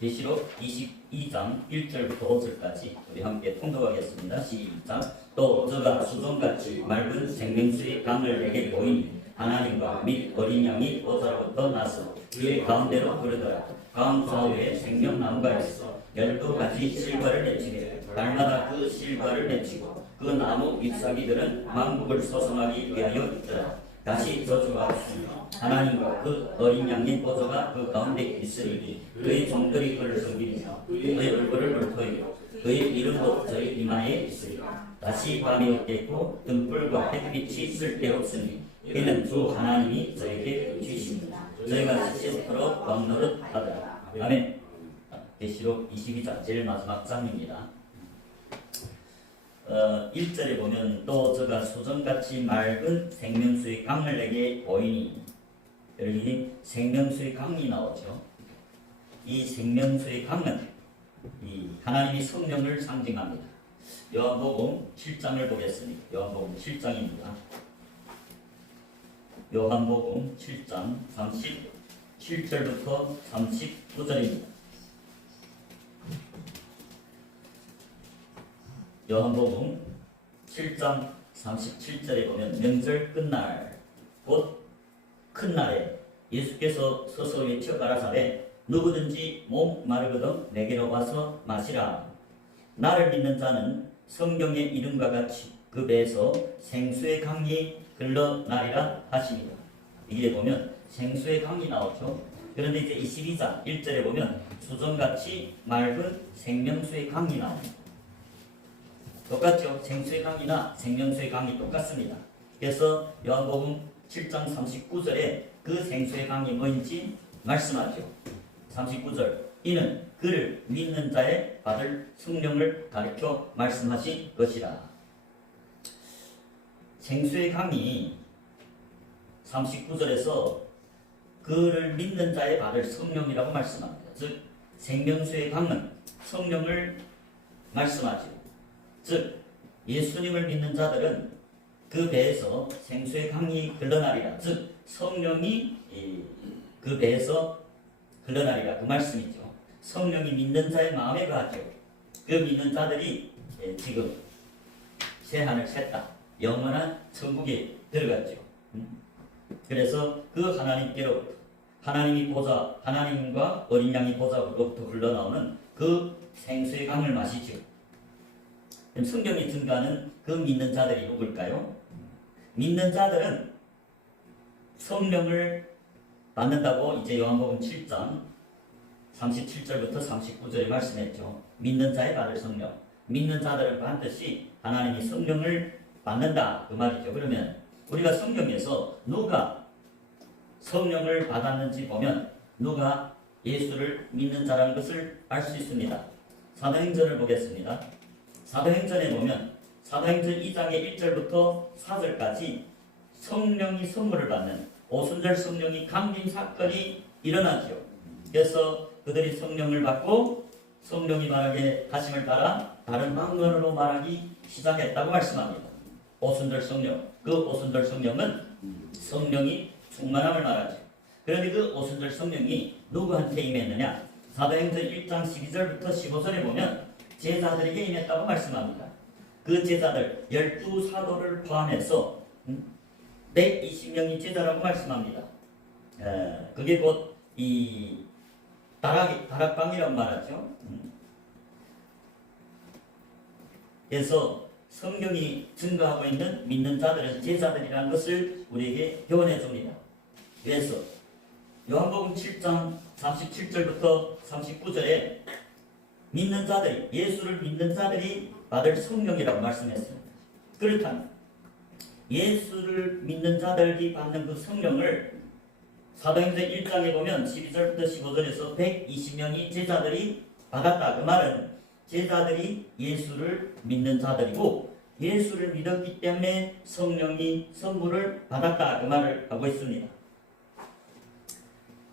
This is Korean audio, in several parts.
계시록 22장 1절부터 5절까지 우리 함께 통독하겠습니다. 시작. 또 저가 수정같이 맑은 생명수의 강을 내게 보이니 하나님과 및 어린 양이 보좌로부터 나서 그의 가운데로 흐르더라. 강 좌우에 생명나무가 있어 12가지 실과를 맺히되 날마다 그 실과를 맺히고 그 나무 잎사귀들은 만국을 소성하기 위하여 있더라. 다시 저주가 없으며 하나님과 그 어린 양의 보좌가 그 가운데 있으니 그의 종들이 그를 섬기며 그의 얼굴을 물토이고 그의 이름도 저희 이마에 있으리라. 다시 밤이 없겠고 등불과 햇빛이 쓸데없으니 이는 주 하나님이 저에게 주십니다. 저희가 시시토록 왕노릇 하더라. 아멘. 계시록 22장 제일 마지막 장입니다. 1절에 보면 또 저가 소정같이 맑은 생명수의 강을 내게 보이니, 여기 생명수의 강이 나오죠. 이 생명수의 강은 이 하나님의 성령을 상징합니다. 요한복음 7장을 보겠습니다. 요한복음 7장입니다. 요한복음 7장 37절부터 39절입니다. 요한복음 7장 37절에 보면 명절 끝날 곧 큰 날에 예수께서 서서 외쳐 가라사대 누구든지 몸 마르거든 내게로 와서 마시라. 나를 믿는 자는 성경의 이름과 같이 그 배에서 생수의 강이 흘러나리라 하십니다. 이게 보면 생수의 강이 나오죠. 그런데 이제 22장 1절에 보면 수정같이 맑은 생명수의 강이 나옵니다. 똑같죠. 생수의 강이나 생명수의 강이 똑같습니다. 그래서 요한복음 7장 39절에 그 생수의 강이 뭐인지 말씀하죠. 39절 이는 그를 믿는 자의 받을 성령을 가르쳐 말씀하신 것이라. 생수의 강이 39절에서 그를 믿는 자의 받을 성령이라고 말씀합니다. 즉 생명수의 강은 성령을 말씀하죠. 즉 예수님을 믿는 자들은 그 배에서 생수의 강이 흘러나리라. 즉 성령이 그 배에서 흘러나리라. 그 말씀이죠. 성령이 믿는 자의 마음에 거하죠. 그 믿는 자들이 지금 새하늘 샜다. 영원한 천국에 들어갔죠. 그래서 그 하나님께로부터 하나님이 보좌, 하나님과 어린 양이 보좌로부터 흘러나오는 그 생수의 강을 마시죠. 성경이 증가하는 그 믿는 자들이 누굴까요? 믿는 자들은 성령을 받는다고 이제 요한복음 7장 37절부터 39절에 말씀했죠. 믿는 자의 받을 성령. 믿는 자들은 반드시 하나님이 성령을 받는다 그 말이죠. 그러면 우리가 성경에서 누가 성령을 받았는지 보면 누가 예수를 믿는 자라는 것을 알 수 있습니다. 사도행전을 보겠습니다. 사도행전에 보면 사도행전 2장의 1절부터 4절까지 성령이 선물을 받는 오순절 성령이 강림 사건이 일어나죠. 그래서 그들이 성령을 받고 성령이 말하게 하심을 따라 다른 방언으로 말하기 시작했다고 말씀합니다. 오순절 성령, 그 오순절 성령은 성령이 충만함을 말하죠. 그런데 그 오순절 성령이 누구한테 임했느냐? 사도행전 1장 12절부터 15절에 보면 제자들에게 임했다고 말씀합니다. 그 제자들 12사도를 포함해서 120명이 제자라고 말씀합니다. 그게 곧 이 다락방이라고 말하죠. 그래서 성경이 증거하고 있는 믿는 자들은 제자들이라는 것을 우리에게 교훈해 줍니다. 그래서 요한복음 7장 37절부터 39절에 믿는 자들이, 예수를 믿는 자들이 받을 성령이라고 말씀했습니다. 그렇다면 예수를 믿는 자들이 받는 그 성령을 사도행전 1장에 보면 12절부터 15절에서 120명이 제자들이 받았다. 그 말은 제자들이 예수를 믿는 자들이고 예수를 믿었기 때문에 성령이 선물을 받았다. 그 말을 하고 있습니다.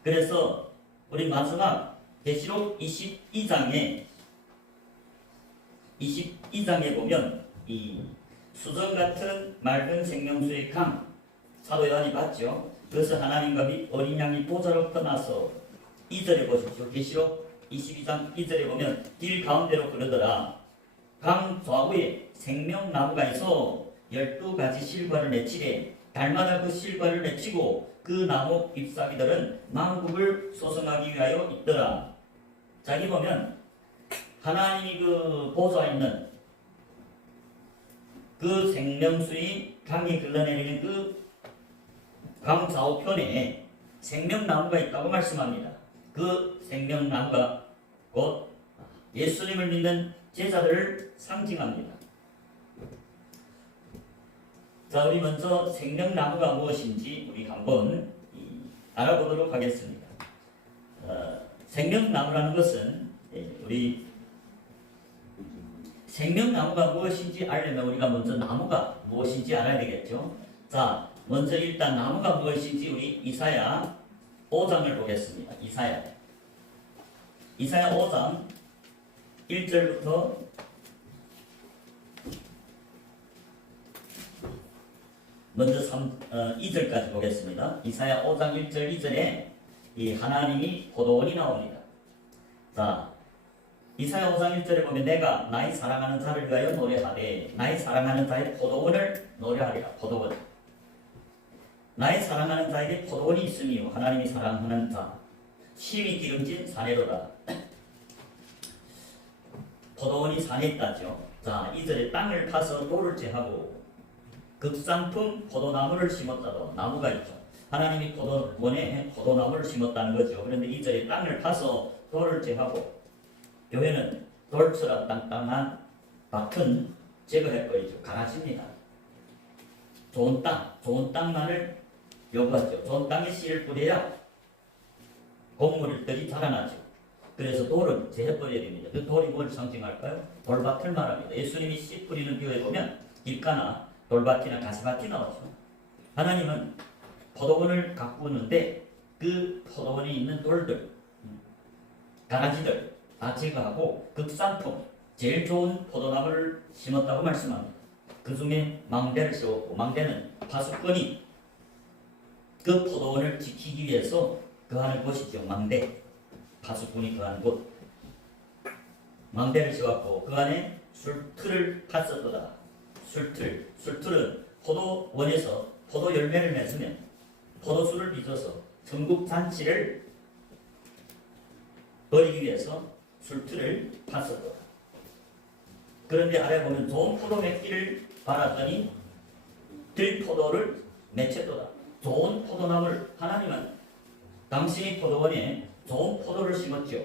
그래서 우리 마지막 계시록 22장에 보면 이 수정 같은 맑은 생명수의 강 사도 요한이 봤죠. 그래서 하나님과 및 어린 양이 보좌로부터 나서 2절에 보십시오. 계시록 22장 2절에 보면 길 가운데로 흐르더라. 강 좌우에 생명나무가 있어 12가지 실과를 맺히되 달마다 그 실과를 맺히고 그 나무 잎사귀들은 만국을 소성하기 위하여 있더라. 자, 여기 보면 하나님이 그 보좌에 있는 그 생명수의 강이 흘러내리는 그 강 좌우편에 생명나무가 있다고 말씀합니다. 그 생명나무가 곧 예수님을 믿는 제자들을 상징합니다. 자, 우리 먼저 생명나무가 무엇인지 우리 한번 알아보도록 하겠습니다. 생명나무라는 것은 우리 생명나무가 무엇인지 알려면 우리가 먼저 나무가 무엇인지 알아야 되겠죠. 자, 먼저 일단 나무가 무엇인지 우리 이사야 5장을 보겠습니다. 이사야 5장 1절부터 먼저 2절까지 보겠습니다. 이사야 5장 1절 2절에 이 하나님이 포도원이 나옵니다. 자, 이사야 5장 1절에 보면 내가 나의 사랑하는 자를 위하여 노래하되 나의 사랑하는 자의 포도원을 노래하리라. 포도원. 나의 사랑하는 자에게 포도원이 있으며 하나님이 사랑하는 자 심히 기름진 사내로다. 포도원이 산에 있다죠. 자, 2절에 땅을 파서 돌을 제하고 극상품 포도나무를 심었다도 나무가 있죠. 하나님이 포도원에 포도나무를 심었다는 거죠. 그런데 2절에 땅을 파서 돌을 제하고 교회는 돌처럼 땅땅한 밭은 제거할 거이죠. 가라집니다. 좋은 땅만을 요구하죠. 좋은 땅에 씨를 뿌려야 곡물들이 자라나죠. 그래서 돌은 제해버려야 됩니다. 그 돌이 뭘 상징할까요? 돌밭을 말합니다. 예수님이 씨 뿌리는 교회에 보면 길가나 돌밭이나 가시밭이 나오죠. 하나님은 포도원을 가꾸는데 그 포도원에 있는 돌들, 가라지들 다 제거하고 극상품, 제일 좋은 포도나무를 심었다고 말씀합니다. 그 중에 망대를 세웠고 망대는 파수꾼이 그 포도원을 지키기 위해서 거하는 곳이죠. 망대. 파수꾼이 거하는 곳. 망대를 세웠고 그 안에 술틀을 팠었도다. 술틀은 포도원에서 포도 열매를 맺으면 포도수를 빚어서 전국 잔치를 벌이기 위해서 술틀을 팠었도다. 그런데 아래 보면 좋은 포도 맺기를 바랐더니 들포도를 맺혔도다. 좋은 포도나무를 하나님은 당신이 포도원에 좋은 포도를 심었죠.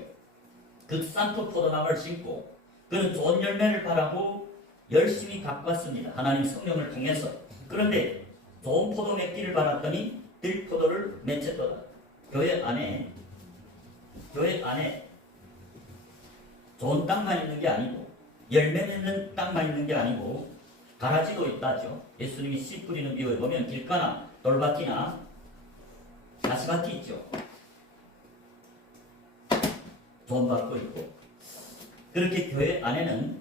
극상품 포도나무를 심고 그는 좋은 열매를 바라고 열심히 가꿨습니다. 하나님 성령을 통해서. 그런데 좋은 포도 맺기를 바랐더니 들포도를 맺혔도다. 교회 안에 좋은 땅만 있는 게 아니고 열매 맺는 땅만 있는 게 아니고 가라지도 있다죠. 예수님이 씨 뿌리는 비유에 보면 길가나 돌밭이나 가시밭이 있죠. 좋은 밭도 있고 그렇게 교회 안에는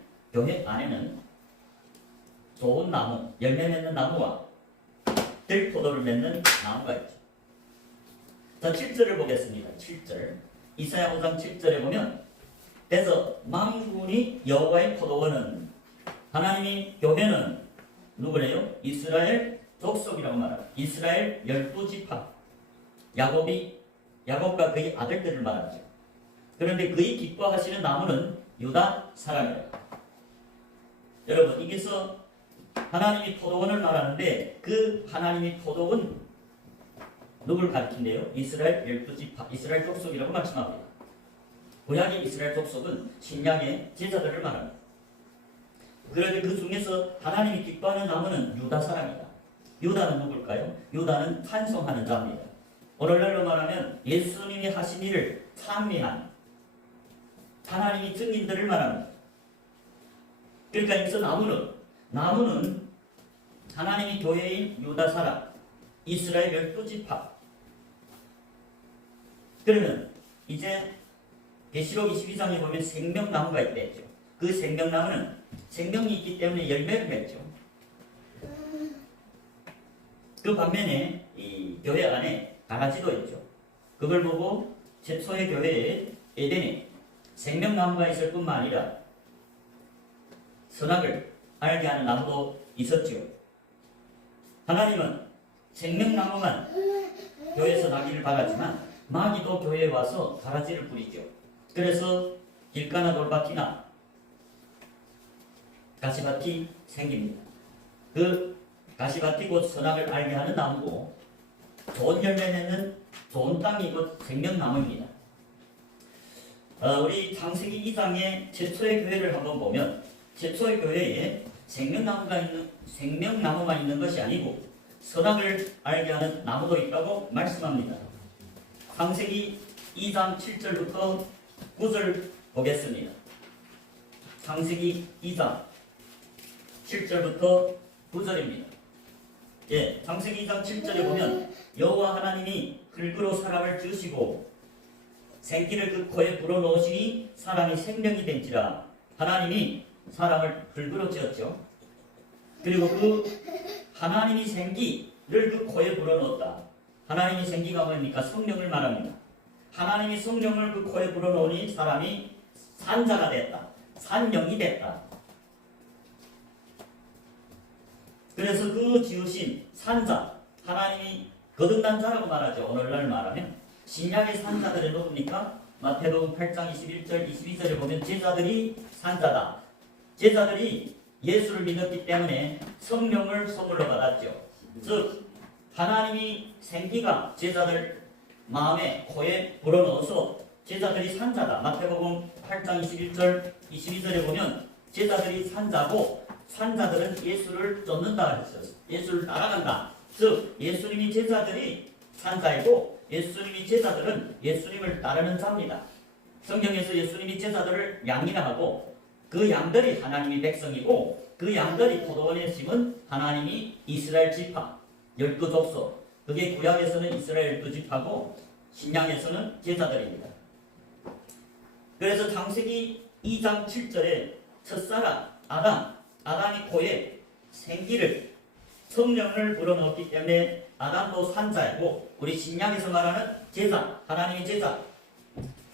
좋은 나무, 열매 맺는 나무와 들포도를 맺는 나무가 있죠. 자, 7절을 보겠습니다. 7절. 이사야 5장 7절에 보면 그래서 만군이 여호와의 포도원은 하나님이 교회는 누구래요? 이스라엘 족속이라고 말합니다. 이스라엘 12지파 야곱과 그의 아들들을 말하죠. 그런데 그의 기뻐하시는 나무는 유다 사람이다. 여러분, 여기서 하나님이 포도원을 말하는데 그 하나님이 포도원 누굴 가리킨대요? 이스라엘 12지파 이스라엘 족속이라고 말씀합니다. 구약의 이스라엘 족속은 신약의 제자들을 말합니다. 그런데 그 중에서 하나님이 기뻐하는 나무는 유다 사람이다. 유다는 누굴까요? 유다는 찬송하는 자입니다. 오늘날로 말하면 예수님이 하신 일을 찬미한 하나님의 증인들을 말합니다. 그러니까 여기서 나무는 하나님이 교회인 유다 사람, 이스라엘 12지파. 그러면 이제 계시록 22장에 보면 생명나무가 있대죠. 그 생명나무는 생명이 있기 때문에 열매를 맺죠. 그 반면에 이 교회 안에 가라지도 있죠. 그걸 보고 최초의 교회에 에덴에 생명나무가 있을 뿐만 아니라 선악을 알게 하는 나무도 있었지요. 하나님은 생명나무만 교회에서 나기를 바라지만 마귀도 교회에 와서 가라지를 뿌리죠. 그래서 길가나 돌밭이나 가시밭이 생깁니다. 그 가시밭이 곧 선악을 알게 하는 나무고 좋은 열매 내는 좋은 땅이 곧 생명나무입니다. 우리 창세기 2장의 최초의 교회를 한번 보면 최초의 교회에 생명나무만 있는 것이 아니고 선악을 알게 하는 나무도 있다고 말씀합니다. 창세기 2장 7절부터 9절 보겠습니다. 창세기 2장 7절부터 9절입니다. 예, 창세기 2장 7절에 보면 여호와 하나님이 흙으로 사람을 지으시고 생기를 그 코에 불어넣으시니 사람이 생명이 된지라. 하나님이 사람을 흙으로 지었죠. 그리고 그 하나님이 생기를 그 코에 불어넣었다. 하나님이 생기가 뭡니까? 성령을 말합니다. 하나님이 성령을 그 코에 불어넣으니 사람이 산자가 됐다. 산영이 됐다. 그래서 그 지으신 산자, 하나님이 거듭난 자라고 말하죠. 오늘날 말하면 신약의 산자들이 누굽니까? 마태복음 8장 21절 22절에 보면 제자들이 산자다. 제자들이 예수를 믿었기 때문에 성령을 선물로 받았죠. 즉 하나님이 생기가 제자들 마음에 코에 불어넣어서 제자들이 산자다. 마태복음 8장 21절 22절에 보면 제자들이 산자고 산자들은 예수를 쫓는다 했어요. 예수를 따라간다. 즉 예수님이 제자들이 산자이고 예수님이 제자들은 예수님을 따르는 자입니다. 성경에서 예수님이 제자들을 양이라 하고 그 양들이 하나님의 백성이고 그 양들이 포도원에 심은 하나님이 이스라엘 지파 12족속, 그게 구약에서는 이스라엘 12지파고 신약에서는 제자들입니다. 그래서 창세기 2장 7절에 첫사람 아담이 코에 생기를 성령을 불어넣었기 때문에 아담도 산자이고 우리 신약에서 말하는 제자, 하나님의 제자.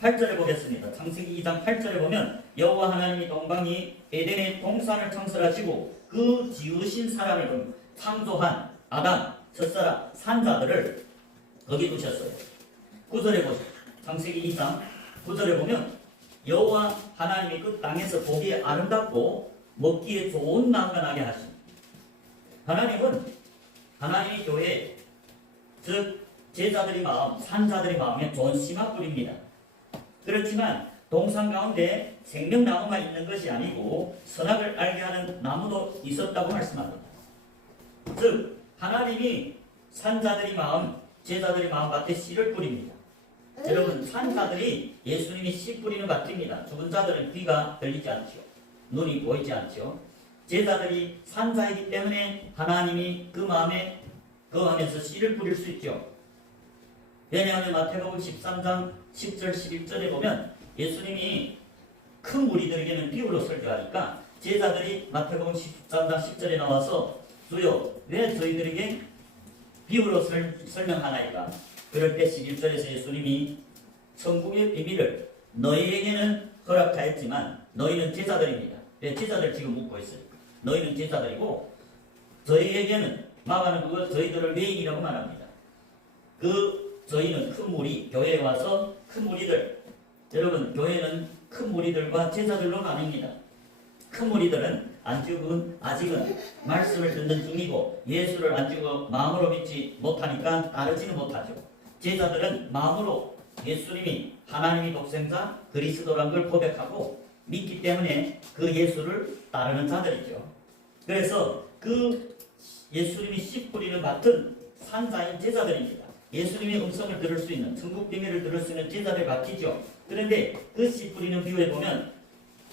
8절에 보겠습니다. 창세기 2장 8절에 보면 여호와 하나님이 동방이 에덴의 동산을 창설하시고 그 지으신 사람을 창조한 아담, 첫사람, 산자들을 거기 두셨어요. 9절에 보세요. 창세기 2장 9절에 보면 여호와 하나님이 그 땅에서 보기에 아름답고 먹기에 좋은 나무가 나게 하십니다. 하나님은 하나님의 교회, 즉 제자들의 마음, 산자들의 마음에 좋은 씨만 뿌립니다. 그렇지만 동산 가운데 생명나무만 있는 것이 아니고 선악을 알게 하는 나무도 있었다고 말씀합니다. 즉 하나님이 산자들의 마음, 제자들의 마음 밭에 씨를 뿌립니다. 여러분 산자들이 예수님이 씨 뿌리는 밭입니다. 죽은 자들은 귀가 들리지 않죠. 눈이 보이지 않죠. 제자들이 산자이기 때문에 하나님이 그 마음에 거하면서 씨를 뿌릴 수 있죠. 왜냐하면 마태복음 13장 10절 11절에 보면 예수님이 큰 무리들에게는 비유로 설교하니까 제자들이 마태복음 13장 10절에 나와서 주여 왜 저희들에게 비유로 설명하나이까? 그럴 때 11절에서 예수님이 천국의 비밀을 너희에게는 허락하였지만 너희는 제자들입니다. 왜 제자들 지금 묻고 있어요. 너희는 제자들이고 저희에게는 마가는 그걸 저희들을 메인이라고 말합니다. 그 저희는 큰 무리, 교회에 와서 큰 무리들, 여러분 교회는 큰 무리들과 제자들로 나뉩니다. 큰 무리들은 아직은 말씀을 듣는 중이고 예수를 안지고 마음으로 믿지 못하니까 따르지는 못하죠. 제자들은 마음으로 예수님이 하나님의 독생자 그리스도란 걸 고백하고 믿기 때문에 그 예수를 따르는 자들이죠. 그래서 그 예수님이 씨 뿌리는 밭은 산자인 제자들입니다. 예수님의 음성을 들을 수 있는, 천국 비밀을 들을 수 있는 제자들 밭이죠. 그런데 그 씨 뿌리는 비유에 보면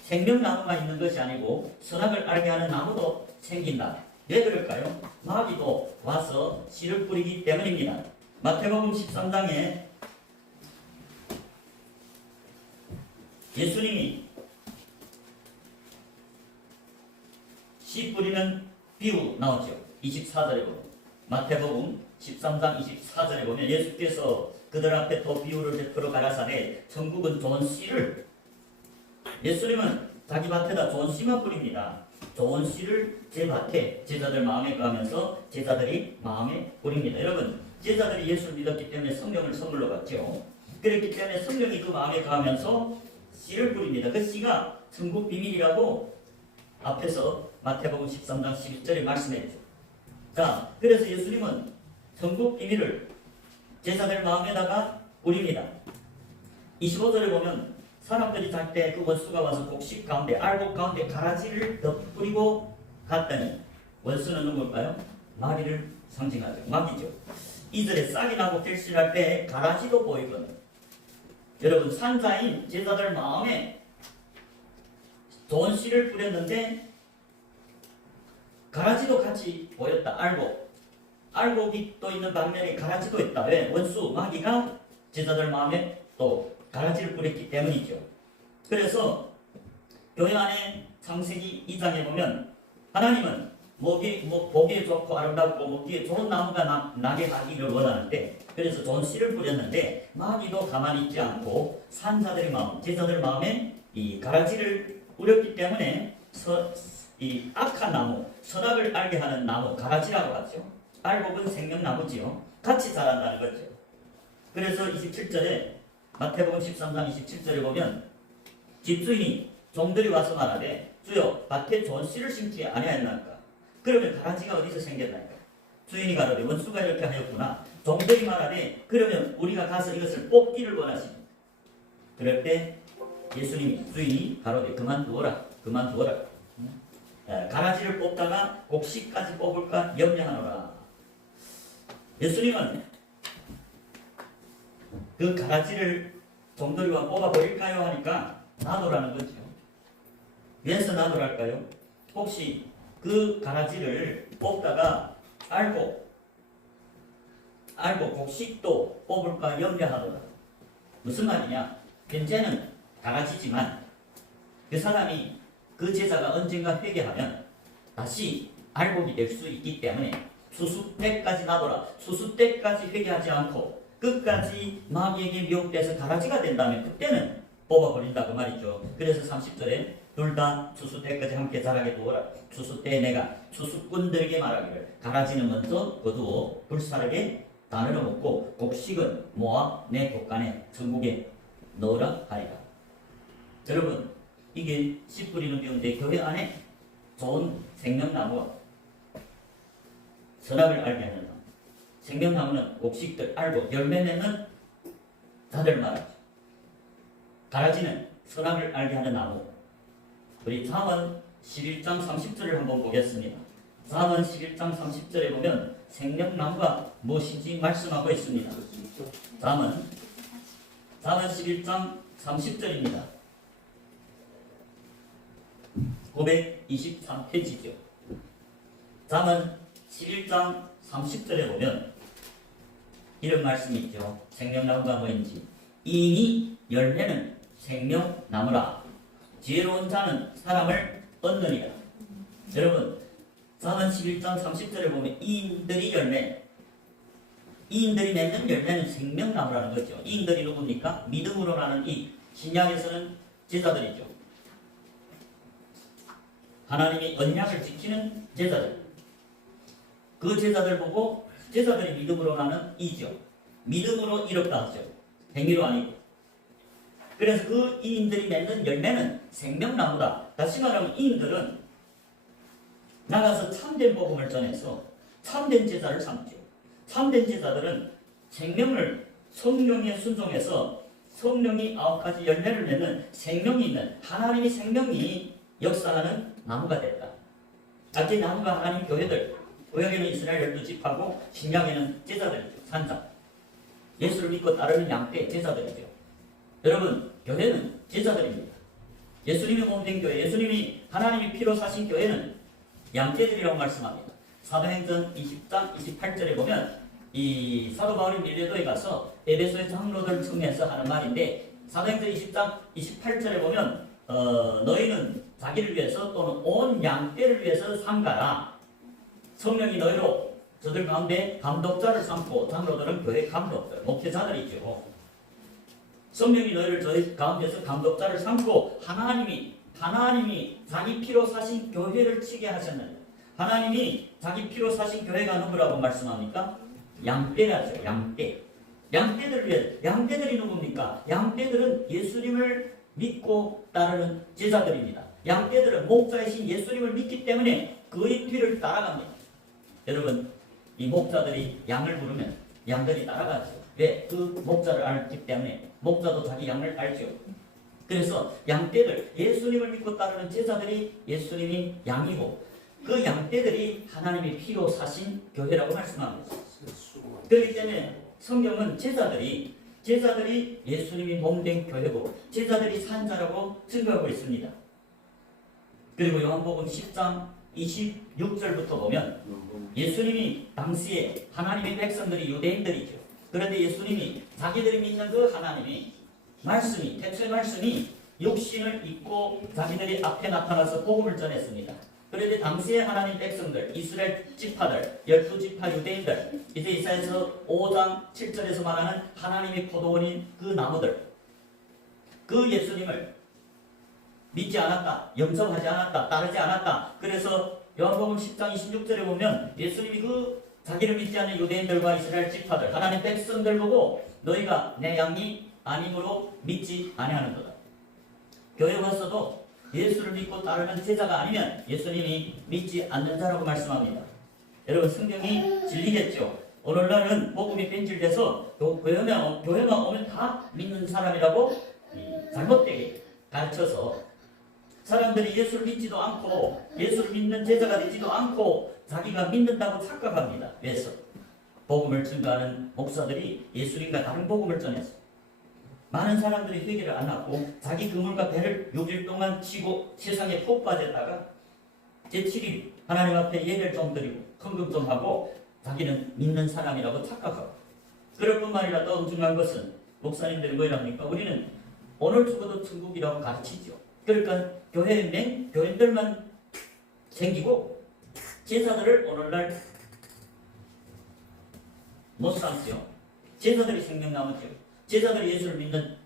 생명나무가 있는 것이 아니고 선악을 알게 하는 나무도 생긴다. 왜 그럴까요? 마귀도 와서 씨를 뿌리기 때문입니다. 마태복음 13장에 예수님이 씨 뿌리는 비유 나오죠. 24절에 보면 마태복음 13장 24절에 보면 예수께서 그들 앞에 또 비유를 베풀어 가라사대 천국은 좋은 씨를 예수님은 자기 밭에다 좋은 씨만 뿌립니다. 좋은 씨를 제 밭에 제자들 마음에 가면서 제자들이 마음에 뿌립니다. 여러분, 제자들이 예수를 믿었기 때문에 성령을 선물로 받죠. 그렇기 때문에 성령이 그 마음에 가면서 씨를 뿌립니다. 그 씨가 천국 비밀이라고 앞에서 마태복음 13장 11절에 말씀했죠. 자, 그래서 예수님은 천국 비밀을 제자들 마음에다가 뿌립니다. 25절에 보면 사람들이 잘 때 그 원수가 와서 곡식 가운데 알곡 가운데 가라지를 덧뿌리고 갔더니, 원수는 누굴까요? 마귀를 상징하죠. 마귀죠. 이들의 싹이 나고 결실할 때 가라지도 보이거든. 여러분, 산자인 제자들 마음에 좋은 씨를 뿌렸는데 가라지도 같이 보였다. 알곡이 또 있는 반면에 가라지도 있다. 왜? 원수 마귀가 제자들 마음에 또 가라지를 뿌렸기 때문이죠. 그래서 교회 안에 창세기 2장에 보면 하나님은 보기에 좋고 아름답고 먹기에 좋은 나무가 나게 하기를 원하는데, 그래서 좋은 씨를 뿌렸는데 마귀도 가만히 있지 않고 산자들의 마음, 제자들 마음에 이 가라지를 뿌렸기 때문에 이 악한 나무, 선악을 알게 하는 나무, 가라지라고 하죠. 알곡은 생명나무지요. 같이 자란다는 거죠. 그래서 27절에 마태복음 13장 27절에 보면 집주인이 종들이 와서 말하되 주여 밭에 좋은 씨를 심지 아니하였나이까. 그러면 가라지가 어디서 생겼나이까. 주인이 가로되 원수가 이렇게 하였구나. 종들이 말하되 그러면 우리가 가서 이것을 뽑기를 원하십니다. 그럴 때 주인이 가로되 그만두어라. 가라지를 뽑다가 곡식까지 뽑을까 염려하노라. 예수님은 그 가라지를 종들이와 뽑아버릴까요 하니까 놔두라는 거죠. 왜서 놔두랄까요? 혹시 그 가라지를 뽑다가 알고 곡식도 뽑을까 염려하노라. 무슨 말이냐? 현재는 가라지지만 그 사람이, 그 제자가 언젠가 회개하면 다시 알곡이 될 수 있기 때문에 수수 때까지 놔둬라. 수수 때까지 회개하지 않고 끝까지 마귀에게 미혹돼서 가라지가 된다면 그때는 뽑아버린다고 말이죠. 그래서 30절에 둘 다 수수 때까지 함께 자라게 두어라. 수수 때 내가 수수꾼들에게 말하기를 가라지는 먼저 거두어 불사르게 나누어 먹고 곡식은 모아 내 곳간에 천국에 넣으라 하리라. 여러분, 이게 씨 뿌리는 비유인데 교회 안에 좋은 생명나무와 선악을 알게 하는 나무. 생명나무는 곡식들 알고 열매 맺는 자들 말하죠. 가라지는 선악을 알게 하는 나무. 우리 잠언 11장 30절을 한번 보겠습니다. 잠언 11장 30절에 보면 생명나무가 무엇인지 말씀하고 있습니다. 잠언 11장 30절입니다. 523페이지죠. 잠언 11장 30절에 보면 이런 말씀이 있죠. 생명나무가 뭐인지. 이니 열매는 생명나무라. 지혜로운 자는 사람을 얻느니라. 여러분, 잠언 11장 30절에 보면 이인들이 맺는 열매는 생명나무라는 거죠. 이인들이 누굽니까? 믿음으로라는 이 신약에서는 제자들이죠. 하나님이 언약을 지키는 제자들. 그 제자들 보고 제자들이 믿음으로라는 이죠. 믿음으로 이롭다 하죠. 행위로 아니고. 그래서 그 이인들이 맺는 열매는 생명나무다. 다시 말하면 이인들은 나가서 참된 복음을 전해서 참된 제자를 삼죠. 참된 제자들은 성령에 순종해서 성령이 9가지 열매를 맺는 생명이 있는 하나님의 생명이 역사하는 나무가 됐다. 아까 나무가 하나님 교회들, 구약에는 이스라엘 12지파고 신약에는 제자들이죠. 산자. 예수를 믿고 따르는 양떼 제자들이죠. 여러분, 교회는 제자들입니다. 예수님이 몸된 교회, 예수님이 하나님이 피로 사신 교회는 양떼들이라고 말씀합니다. 사도행전 20장 28절에 보면 이 사도 바울이 밀레도에 가서 에베소의 장로들 청해서 하는 말인데, 사도행전 20장 28절에 보면 너희는 자기를 위해서 또는 온 양떼를 위해서 삼가라. 성령이 너희로 저들 가운데 감독자를 삼고, 장로들은 교회 감독들, 목회자들이죠. 성령이 너희를 저희 가운데서 감독자를 삼고 하나님이 자기 피로 사신 교회를 치게 하셨느니라. 하나님이 자기 피로 사신 교회가 누구라고 말씀합니까? 양떼라죠. 양떼들을 위해. 양떼들이 누굽니까? 양떼들은 예수님을 믿고 따르는 제자들입니다. 양떼들은 목자이신 예수님을 믿기 때문에 그의 뒤를 따라갑니다. 여러분, 이 목자들이 양을 부르면 양들이 따라가죠. 왜? 그 목자를 알기 때문에. 목자도 자기 양을 알죠. 그래서 양떼들, 예수님을 믿고 따르는 제자들이 예수님이 양이고, 그 양떼들이 하나님의 피로 사신 교회라고 말씀합니다. 그렇기 때문에 성경은 제자들이 예수님이 몸된 교회고 제자들이 산 자라고 증거하고 있습니다. 그리고 요한복음 10장 26절부터 보면 예수님이 당시에 하나님의 백성들이 유대인들이죠. 그런데 예수님이 자기들이 믿는 그 하나님이 말씀이, 태초의 말씀이 육신을 입고 자기들이 앞에 나타나서 복음을 전했습니다. 그런데 당시의 하나님 백성들, 이스라엘 지파들, 12지파 유대인들, 이제 이사야서 5장 7절에서 말하는 하나님의 포도원인 그 나무들, 그 예수님을 믿지 않았다, 영접하지 않았다, 따르지 않았다. 그래서 요한복음 10장 26절에 보면 예수님이 그 자기를 믿지 않는 유대인들과 이스라엘 지파들, 하나님 백성들 보고 너희가 내 양이 아님으로 믿지 아니하는도다. 교회 와서도 예수를 믿고 따르는 제자가 아니면 예수님이 믿지 않는 자라고 말씀합니다. 여러분, 성경이 진리겠죠. 오늘날은 복음이 변질돼서 교회만 오면 다 믿는 사람이라고 잘못되게 가르쳐서 사람들이 예수를 믿지도 않고 예수를 믿는 제자가 되지도 않고 자기가 믿는다고 착각합니다. 그래서 복음을 증거하는 목사들이 예수님과 다른 복음을 전했어요. 많은 사람들이 회개를 안 하고 자기 그물과 배를 6일 동안 치고 세상에 푹 빠졌다가 제7일 하나님 앞에 예배를 좀 드리고 헌금 좀 하고 자기는 믿는 사람이라고 착각하고, 그럴 뿐만 아니라 또 중요한 것은 목사님들이 뭐랍니까? 우리는 오늘 죽어도 천국이라고 가르치죠. 그러니까 교인들만 생기고 제자들을 오늘날 못 삼죠. 제자들이 생명 남았죠. 제자들이 예수를 믿는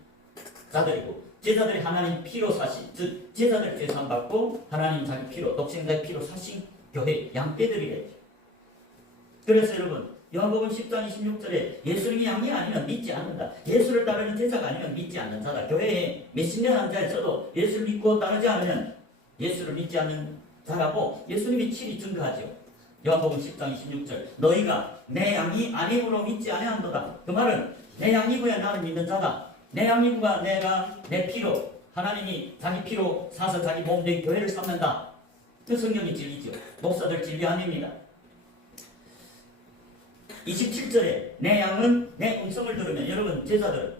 자들이고 제자들이 하나님 피로 사신, 즉 제자들 죄산 받고 하나님 자기 피로, 독생자의 피로 사신 교회 양떼들이랬죠. 그래서 여러분, 요한복음 10장 26절에 예수님이 양이 아니면 믿지 않는다. 예수를 따르는 제자가 아니면 믿지 않는 자다. 교회에 몇십 년 한 자에서도 예수를 믿고 따르지 않으면 예수를 믿지 않는 자라고 예수님이 친히 증거하죠. 요한복음 10장 26절, 너희가 내 양이 아님으로 믿지 아니한도다. 그 말은 내 양이고야 나를 믿는 자다. 내 양이고가 내가 내 피로, 하나님이 자기 피로 사서 자기 몸된 교회를 삼는다. 그 성경이 진리죠. 목사들 진리 아닙니다. 27절에 내 양은 내 음성을 들으면, 여러분 제자들은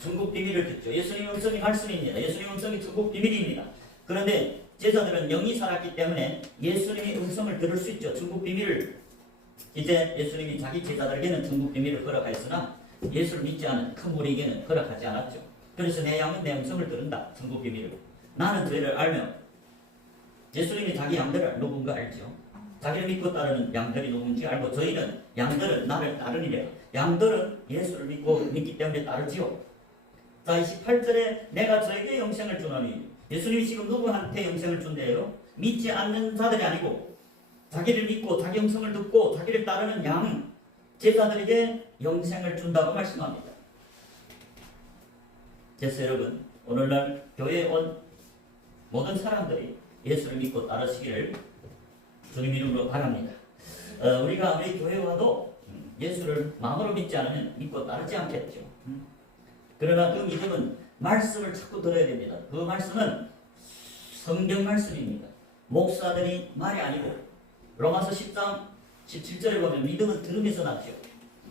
천국 비밀을 듣죠. 예수님 음성이 말씀입니다. 예수님 음성이 천국 비밀입니다. 그런데 제자들은 영이 살았기 때문에 예수님의 음성을 들을 수 있죠. 천국 비밀을, 이제 예수님이 자기 제자들에게는 천국 비밀을 허락하였으나 예수를 믿지 않은 큰 무리에게는 허락하지 않았죠. 그래서 내 양은 내 음성을 들은다. 천국 비밀을. 나는 저희를 알면, 예수님이 자기 양들을 누군가 알죠. 자기를 믿고 따르는 양들이 누군지 알고, 저희는 양들은 나를 따르니래. 양들은 예수를 믿기 때문에 따르지요. 자, 28절에 내가 저에게 영생을 주노니, 예수님이 지금 누구한테 영생을 준대요? 믿지 않는 자들이 아니고 자기를 믿고 자기 영성을 듣고 자기를 따르는 양, 제자들에게 영생을 준다고 말씀합니다. 그래서 여러분, 오늘날 교회에 온 모든 사람들이 예수를 믿고 따르시기를 주님 이름으로 바랍니다. 우리가 아무리 교회 와도 예수를 마음으로 믿지 않으면 믿고 따르지 않겠죠. 그러나 그 믿음은 말씀을 자꾸 들어야 됩니다. 그 말씀은 성경 말씀입니다. 목사들이 말이 아니고, 로마서 10장 17절에 보면 믿음은 들음에서 났죠.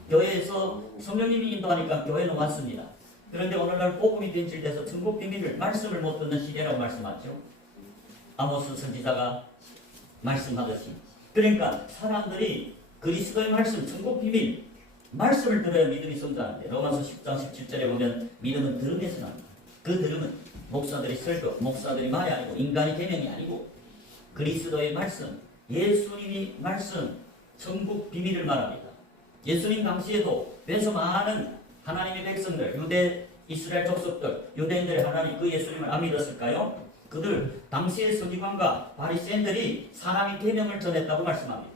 교회에서 성령님이 인도하니까 교회는 왔습니다. 그런데 오늘날 복음이 변질돼서 천국 비밀을, 말씀을 못 듣는 시대라고 말씀하죠. 아모스 선지자가 말씀하듯이. 그러니까 사람들이 그리스도의 말씀, 천국 비밀, 말씀을 들어야 믿음이 성장하는데, 로마서 10장 17절에 보면 믿음은 들음에서 납니다. 그 들음은 목사들이 설교, 목사들이 말이 아니고 인간의 계명이 아니고 그리스도의 말씀, 예수님이 말씀, 천국 비밀을 말합니다. 예수님 당시에도 그래서 많은 하나님의 백성들, 유대 이스라엘 족속들, 유대인들의 하나님 그 예수님을 안 믿었을까요? 그들 당시의 서기관과 바리새인들이 사람이 계명을 전했다고 말씀합니다.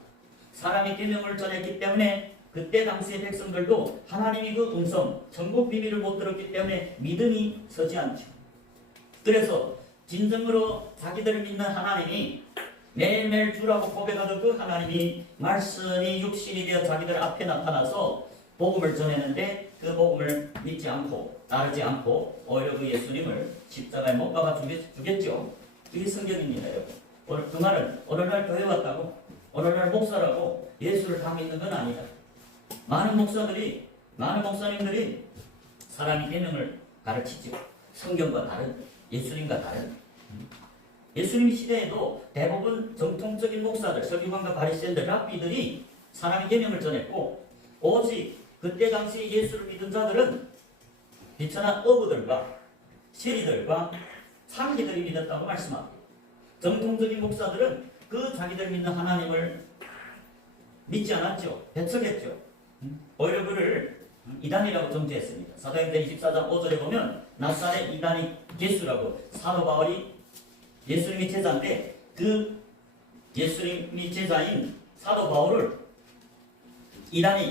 사람이 계명을 전했기 때문에 그때 당시의 백성들도 하나님이 그 음성, 천국 비밀을 못 들었기 때문에 믿음이 서지 않죠. 그래서 진정으로 자기들을 믿는 하나님이 매일매일 주라고 고백하던 그 하나님이 말씀이 육신이 되어 자기들 앞에 나타나서 복음을 전했는데 그 복음을 믿지 않고 따르지 않고 오히려 그 예수님을 십자가에 못 박아 주겠죠. 이게 성경입니다, 여러분. 오늘 그 말은 오늘날 교회 왔다고 오늘날 목사라고 예수를 다 믿는 건 아니다. 많은 목사님들이 사람이 계명을 가르치죠. 성경과 다른, 예수님과 다른. 예수님 시대에도 대부분 정통적인 목사들, 서기관과 바리새인들, 랍비들이 사람의 계명을 전했고 오직 그때 당시 예수를 믿은 자들은 비천한 어부들과 세리들과 창기들이 믿었다고 말씀합니다. 정통적인 목사들은 그 자기들 믿는 하나님을 믿지 않았죠. 배척했죠. 오히려 그를 이단이라고 정죄했습니다. 사도행전 24장 5절에 보면 나사렛 이단이 예수라고 사도 바울이 예수님이 제자인데 그 예수님이 제자인 사도 바울을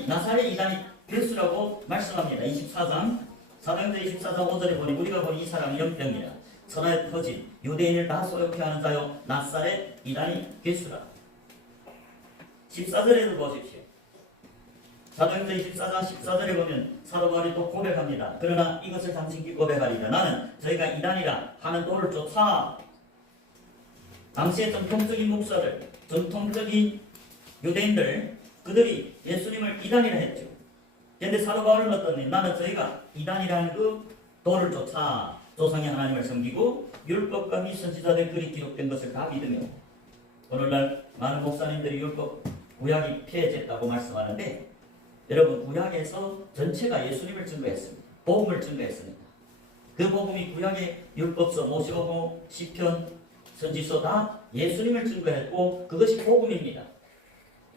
나사렛 이단이 예수라고 말씀합니다. 24장 사도행전 24장 5절에 보니 우리가 보니 이 사람이 영병이라 천하에 퍼진 유대인을 다 소욕케 하는 자요 나사렛 이단이 예수라. 14절에도 보십시오. 사도행전 24장 14절에 보면 사도 바울이 또 고백합니다. 그러나 이것을 당신께 고백하리라. 나는 저희가 이단이라 하는 도를 쫓아. 당시의 전통적인 목사들, 전통적인 유대인들, 그들이 예수님을 이단이라 했죠. 그런데 사도 바울은 어떠니? 나는 저희가 이단이라는 그 도를 쫓아 조상의 하나님을 섬기고 율법과 및 선지자들 글이 기록된 것을 다 믿으며. 오늘날 많은 목사님들이 율법 구약이 폐해졌다고 말씀하는데 여러분 구약에서 전체가 예수님을 증거했습니다. 복음을 증거했습니다. 그 복음이 구약의 율법서, 모세오고, 시편, 선지서 다 예수님을 증거했고 그것이 복음입니다.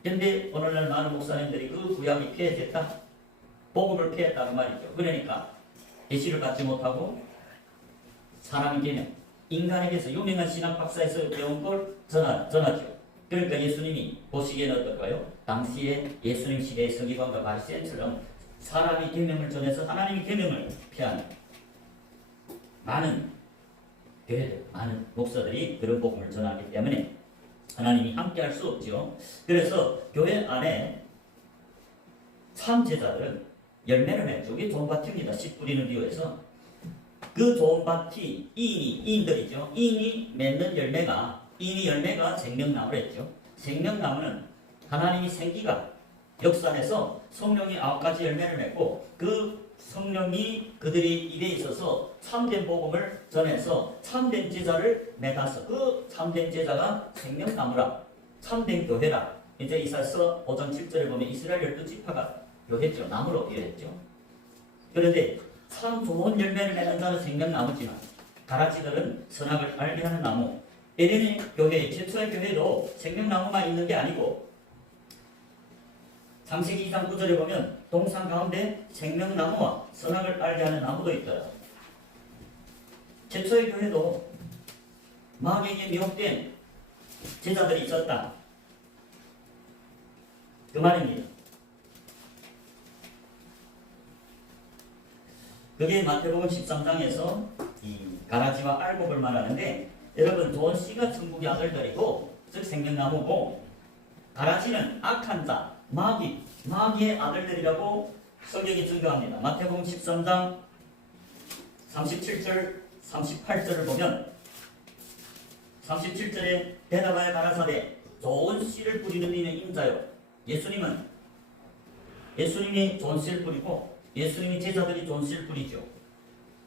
그런데 오늘날 많은 목사님들이 그 구약이 폐해졌다, 복음을 폐했다는 말이죠. 그러니까 계시를 받지 못하고 사람의 개념, 인간에게서 유명한 신학 박사에서 배운 걸 전하죠. 그러니까 예수님이 보시기에는 어떨까요? 당시에 예수님 시대의 서기관과 바리새인처럼 사람이 계명을 전해서 하나님의 계명을 폐하는 많은 교회들, 많은 목사들이 그런 복음을 전하기 때문에 하나님이 함께할 수 없죠. 그래서 교회 안에 참 제자들은 열매를 맺죠. 이게 좋은 밭입니다. 씨 뿌리는 비유에서 그 좋은 밭이 이인들이죠. 이인이 맺는 열매가 생명나무랬죠. 생명나무는 하나님이 생기가 역사해서 성령이 9가지 열매를 맺고 그 성령이 그들이 입에 있어서 참된 복음을 전해서 참된 제자를 맺어서 그 참된 제자가 생명나무라, 참된 교회라. 이제 이사야서 5장 7절에 보면 이스라엘 12지파가 교회죠. 나무로 비유했죠. 그런데 참 좋은 열매를 맺는 자는 생명나무지만 가라지들은 선악을 알게 하는 나무. 에덴의 교회, 최초의 교회도 생명나무만 있는 게 아니고 창세기 2장 9절에 보면 동산 가운데 생명나무와 선악을 알게 하는 나무도 있더라. 최초의 교회도 마귀에게 미혹된 제자들이 있었다. 그 말입니다. 그게 마태복음 13장에서 이 가라지와 알곡을 말하는데 여러분 좋은 씨가 천국의 아들들이고 즉 생명나무고 가라지는 악한 자, 마귀의 아들들이라고 성경이 증거합니다. 마태복음 13장 37절 38절을 보면 37절에 대답하여 가라사대 좋은 씨를 뿌리는 이는 인자요. 예수님이 좋은 씨를 뿌리고 예수님이 제자들이 좋은 씨를 뿌리죠.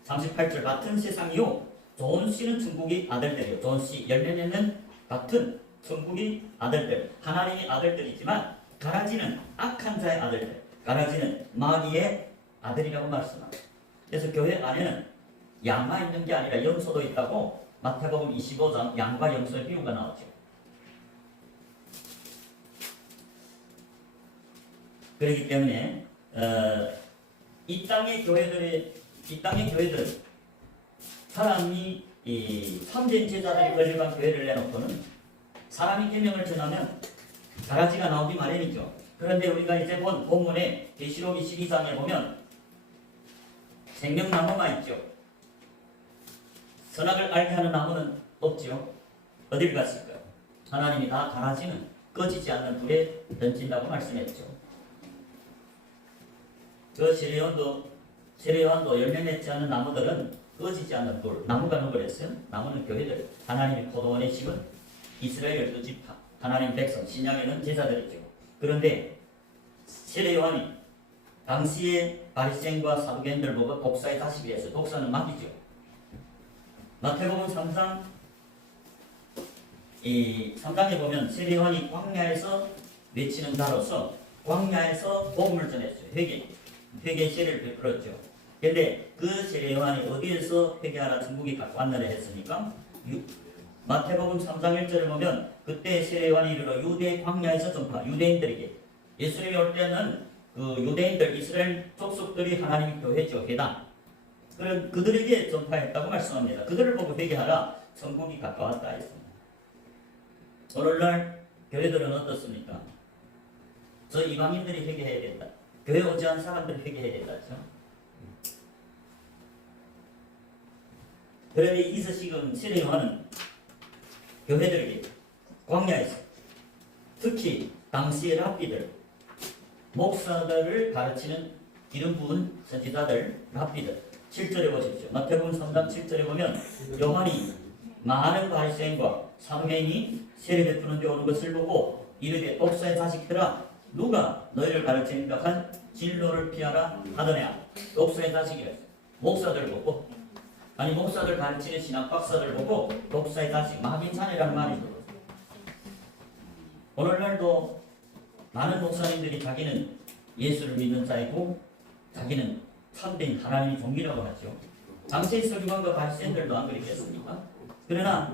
38절 같은 세상이요 좋은 씨는 천국의 아들들이요. 좋은 씨 열매 맺는 같은 천국의 아들들, 하나님의 아들들이지만 가라지는 악한 자의 아들들, 가라지는 마귀의 아들이라고 말씀합니다. 그래서 교회 안에는 양만 있는 게 아니라 염소도 있다고 마태복음 25장 양과 염소의 비유가 나오죠. 그렇기 때문에 이 땅의 교회들의 이 땅의 교회들은 사람이 이 참된 제자들이 거룩한 교회를 내놓고는 사람이 계명을 전하면 가라지가 나오기 마련이죠. 그런데 우리가 이제 본 본문에 계시록 22장에 보면 생명나무만 있죠. 선악을 알게 하는 나무는 없지요. 어딜 갔을까요? 하나님이 다 가라지는 꺼지지 않는 불에 던진다고 말씀했죠. 그 세례요한도 열매 맺지 않는 나무들은 꺼지지 않는 불, 나무가 누구랬어요? 나무는 교회들, 하나님의 포도원에 심은 이스라엘 12지파, 하나님 백성, 신약에는 제자들이죠. 그런데 세례요한이 당시에 바리새인과 사두개인들 보고 독사의 자식이 했어요. 독사는 마귀죠. 마태복음 3장 이 3장에 보면 세례요한이 광야에서 외치는 자로서 광야에서 복음을 전했어요. 회개 세례를 베풀었죠. 근데 그 세례요한이 어디에서 회개하라 천국이 갖고 왔느냐 했으니까 마태복음 3장 1절을 보면 그때 세례요한이 이르러 유대 광야에서 전파 유대인들에게 예수님이 올 때는 그 유대인들 이스라엘 족속들이 하나님의 교회죠. 회당 그런 그들에게 전파했다고 말씀합니다. 그들을 보고 회개하라 천국이 가까웠다 했습니다. 오늘날 교회들은 어떻습니까? 저 이방인들이 회개해야 된다. 교회 오지 않은 사람들이 회개해야 된다죠. 그런데 이서 지금 세례요한은 교회들에게 광야에서 특히 당시의 랍비들 목사들을 가르치는 기름 부은 선지자들 랍비들 7절에 보십시오. 마태복음 3장 7절에 보면 요한이 많은 바리새인과 사두개인이 세례 베푸는 데 오는 것을 보고 이르되 독사의 자식들아 누가 너희를 가르치는가 한 진로를 피하라 하더냐. 독사의 자식이랬어요. 목사들 보고 아니 목사들 가르치는 신학 박사들 보고 독사의 자식 마귀 자녀라는 말이 들어요. 오늘날도 많은 목사님들이 자기는 예수를 믿는 자이고 자기는 참된 하나님의 종이라고 하죠. 당시의 서기관과 바리새인들도 안 그랬겠습니까? 그러나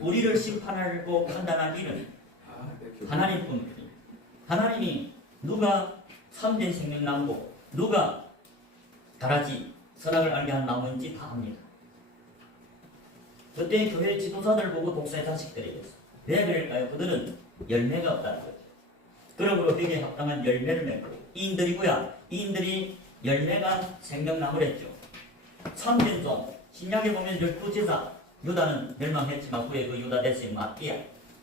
우리를 심판하고 판단할 일은 하나님뿐입니다. 하나님이 누가 참된 생명나무고 누가 가라지 선악을 알게 한 나무인지 다 압니다. 그때 교회 지도자들 보고 독사의 자식들이 됐어요. 왜 그럴까요? 그들은 열매가 없다는 거죠. 그러므로 회개에 합당한 열매를 맺고 이인들이고야 이인들이 열매가 생명나무랬죠. 참된 종 신약에 보면 12제자 유다는 멸망했지만 후에 그 유다 대신 마띠아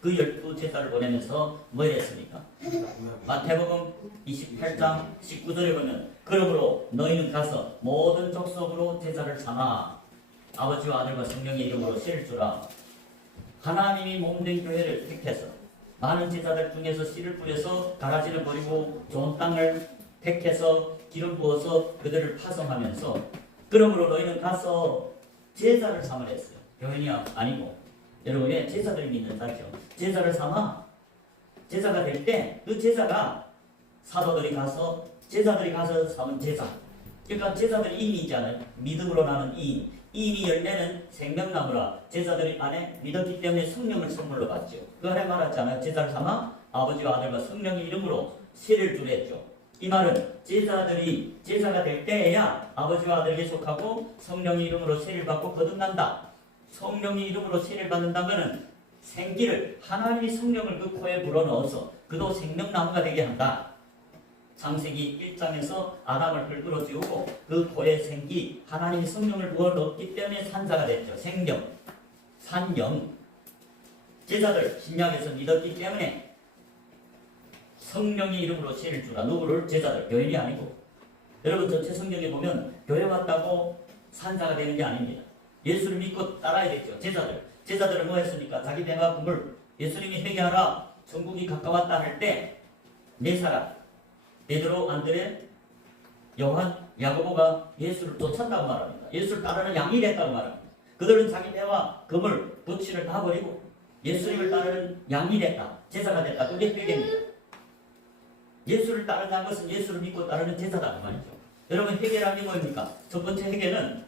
그 12제자를 보내면서 뭐 했습니까? 마태복음 28장 19절에 보면 그러므로 너희는 가서 모든 족속으로 제자를 삼아 아버지와 아들과 성령의 이름으로 씨를 주라. 하나님이 몸된 교회를 택해서 많은 제자들 중에서 씨를 뿌려서 가라지를 버리고 좋은 땅을 택해서 기름 부어서 그들을 파송하면서 그러므로 너희는 가서 제자를 삼으라 했어요. 교인이 아니고 여러분 왜 제자들이 믿는 자죠. 제자를 삼아 제자가 될 때 그 제자가 사도들이 가서 제자들이 가서 삼은 제자 그러니까 제자들이 이인이 있잖아요. 믿음으로 나는 이인 이인이 열매는 생명나무라. 제자들이 안에 믿었기 때문에 성령을 선물로 받죠. 그 안에 말하잖아요. 제자를 삼아 아버지와 아들과 성령의 이름으로 세례를 주려 했죠. 이 말은 제자가 될 때에야 아버지와 아들에게 속하고 성령의 이름으로 세례를 받고 거듭난다. 성령의 이름으로 세례를 받는다면 생기를 하나님의 성령을 그 코에 불어넣어서 그도 생명나무가 되게 한다. 창세기 1장에서 아담을 끌어 지우고 그 코에 생기 하나님의 성령을 부어넣었기 때문에 산자가 됐죠. 생명, 산영. 제자들 신약에서 믿었기 때문에 성령의 이름으로 세례를 주라. 누구를? 제자들, 교인이 아니고. 여러분 전체 성경에 보면 교회 왔다고 산자가 되는 게 아닙니다. 예수를 믿고 따라야겠죠. 제자들은 뭐 했습니까? 자기 배가 꿈을 예수님이 회개하라 천국이 가까웠다 할 때 네 사람 베드로, 안드레, 요한, 야고보가 예수를 쫓았다고 말합니다. 예수를 따르는 양이 됐다고 말합니다. 그들은 자기 배와 금을, 부치를 다 버리고 예수님을 따르는 양이 됐다. 제자가 됐다. 그게 회개입니다. 예수를 따르는 것은 예수를 믿고 따르는 제자다 그 말이죠. 여러분 회개라는 게 뭡니까? 첫 번째 회개는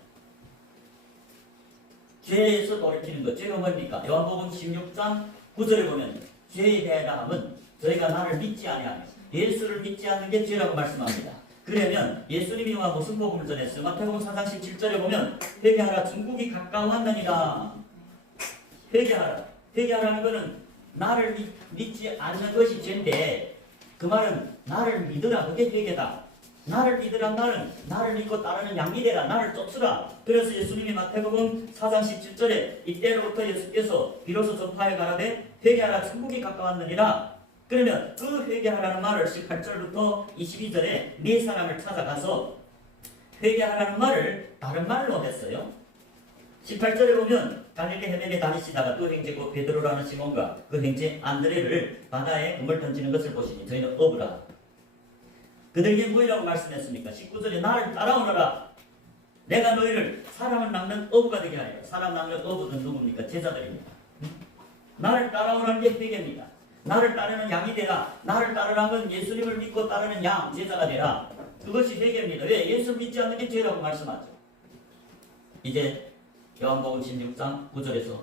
죄에서 돌이키는 것. 죄가 뭡니까? 요한복음 16장 9절에 보면 죄에 대한 함은 저희가 나를 믿지 아니하며 예수를 믿지 않는 게 죄라고 말씀합니다. 그러면 예수님이와 무슨 복음을 전했어요? 마태복음 4장 17절에 보면 회개하라 천국이 가까웠느니라. 회개하라. 회개하라는 것은 나를 믿지 않는 것이 죄인데 그 말은 나를 믿으라. 그게 회개다. 나를 믿으란 말은 나를 믿고 따르는 양이 되라. 나를 쫓으라. 그래서 예수님이 마태복음 4장 17절에 이때로부터 예수께서 비로소 전파해 가라되 회개하라 천국이 가까웠느니라. 그러면 그 회개하라는 말을 18절부터 22절에 네 사람을 찾아가서 회개하라는 말을 다른 말로 했어요. 18절에 보면 갈릴리 해변에 다니시다가 또 형제 곧 베드로라는 시몬과 그 형제 안드레를 바다에 금을 던지는 것을 보시니 저희는 어부라. 그들에게 뭐라고 말씀했습니까? 19절에 나를 따라오너라. 내가 너희를 사람을 낚는 어부가 되게 하리라. 사람 낚는 어부는 누굽니까? 제자들입니다. 나를 따라오라는 게 회개입니다. 나를 따르는 양이 되라. 나를 따르라는 건 예수님을 믿고 따르는 양, 제자가 되라. 그것이 회개입니다. 왜? 예수 믿지 않는 게 죄라고 말씀하죠. 이제 요한복음 16장 9절에서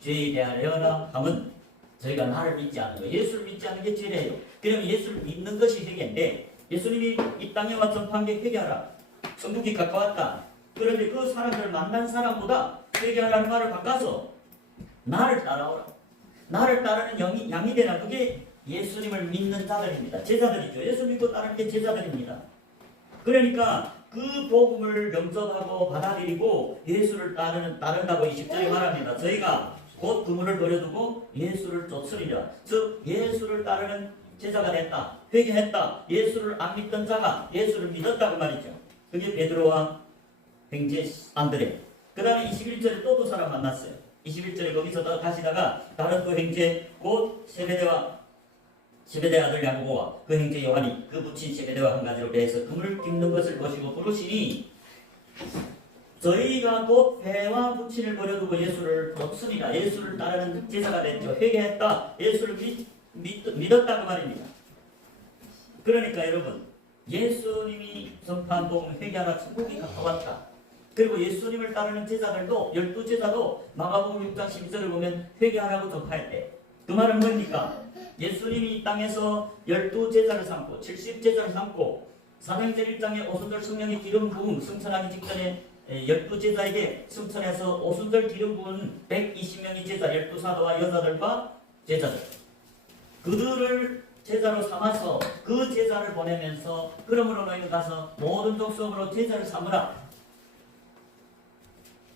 죄에 대하여라 하면 저희가 나를 믿지 않는 거예요. 예수를 믿지 않는 게 죄래요. 그러면 예수를 믿는 것이 회개인데 예수님이 이 땅에 와 전파한 게 회개하라. 천국이 가까웠다. 그런데 그 사람들을 만난 사람보다 회개하라는 말을 바꿔서 나를 따라오라. 나를 따르는 양이 되라. 그게 예수님을 믿는 자들입니다. 제자들이죠. 예수 믿고 따르는 게 제자들입니다. 그러니까 그 복음을 영접하고 받아들이고 예수를 따른다고 20절에 말합니다. 저희가 곧 그물을 버려두고 예수를 쫓으리라. 즉 예수를 따르는 제자가 됐다. 회개했다. 예수를 안 믿던 자가 예수를 믿었다고 말이죠. 그게 베드로와 형제 안드레. 그 다음에 21절에 또 두 사람 만났어요. 21절에 거기서 가시다가 다른 또 형제 곧 세베대 아들 야고보와 그 형제 요한이 그 붙인 세베대와 한 가지로 배에서 그물을 깁는 것을 보시고 부르시니 저희가 곧 배와 부친을 버려두고 예수를 쫓으니라. 예수를 따르는 제자가 됐죠. 회개했다. 예수를 믿었다고 말입니다. 그러니까 여러분 예수님이 전파한 복음 회개하라 천국이 가까웠다. 그리고 예수님을 따르는 제자들도 12제자도 마가복음 6장 12절을 보면 회개하라고 전파했대. 그 말은 뭡니까? 예수님이 이 땅에서 12제자를 삼고 70제자를 삼고 사도행전 1장에 오순절 성령의 기름 부음 승천하기 직전에 12제자에게 승천해서 오순절 기름 부은 120명의 제자 12사도와 여자들과 제자들 그들을 제자로 삼아서 그 제자를 보내면서 그러므로 너희는 가서 모든 족속으로 제자를 삼으라.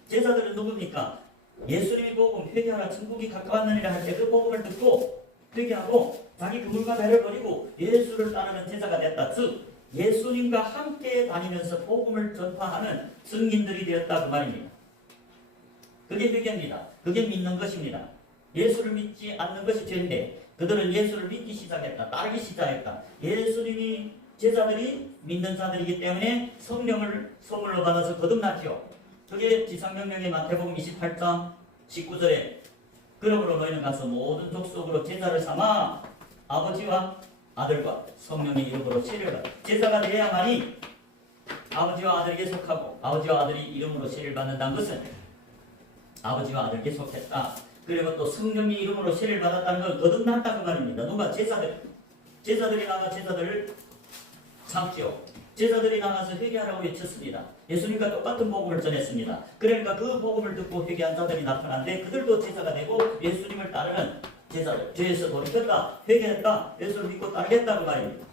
제자들은 누굽니까? 예수님이 복음 회개하라 천국이 가까웠느니라 할 때 그 복음을 듣고 회개하고 자기 그물과 배를 버리고 예수를 따르는 제자가 됐다. 즉 예수님과 함께 다니면서 복음을 전파하는 증인들이 되었다 그 말입니다. 그게 회개입니다. 그게 믿는 것입니다. 예수를 믿지 않는 것이 죄인데 그들은 예수를 믿기 시작했다. 따르기 시작했다. 예수님이 제자들이 믿는 자들이기 때문에 성령을 선물로 받아서 거듭났죠. 그게 지상명령의 마태복음 28장 19절에 그러므로 너희는 가서 모든 족속으로 제자를 삼아 아버지와 아들과 성령의 이름으로 세례를 받아. 제자가 되어야만이 아버지와 아들에게 속하고 아버지와 아들이 이름으로 세례를 받는다는 것은 아버지와 아들에게 속했다. 그리고 또 성령의 이름으로 세례를 받았다는 걸 거듭났다고 말입니다. 누가? 제자들이 나가 제자들을 삼지요. 제자들이 나가서 회개하라고 외쳤습니다. 예수님과 똑같은 복음을 전했습니다. 그러니까 그 복음을 듣고 회개한 자들이 나타났는데 그들도 제자가 되고 예수님을 따르는 제자들, 죄에서 돌이켰다, 회개했다, 예수를 믿고 따르겠다고 말입니다.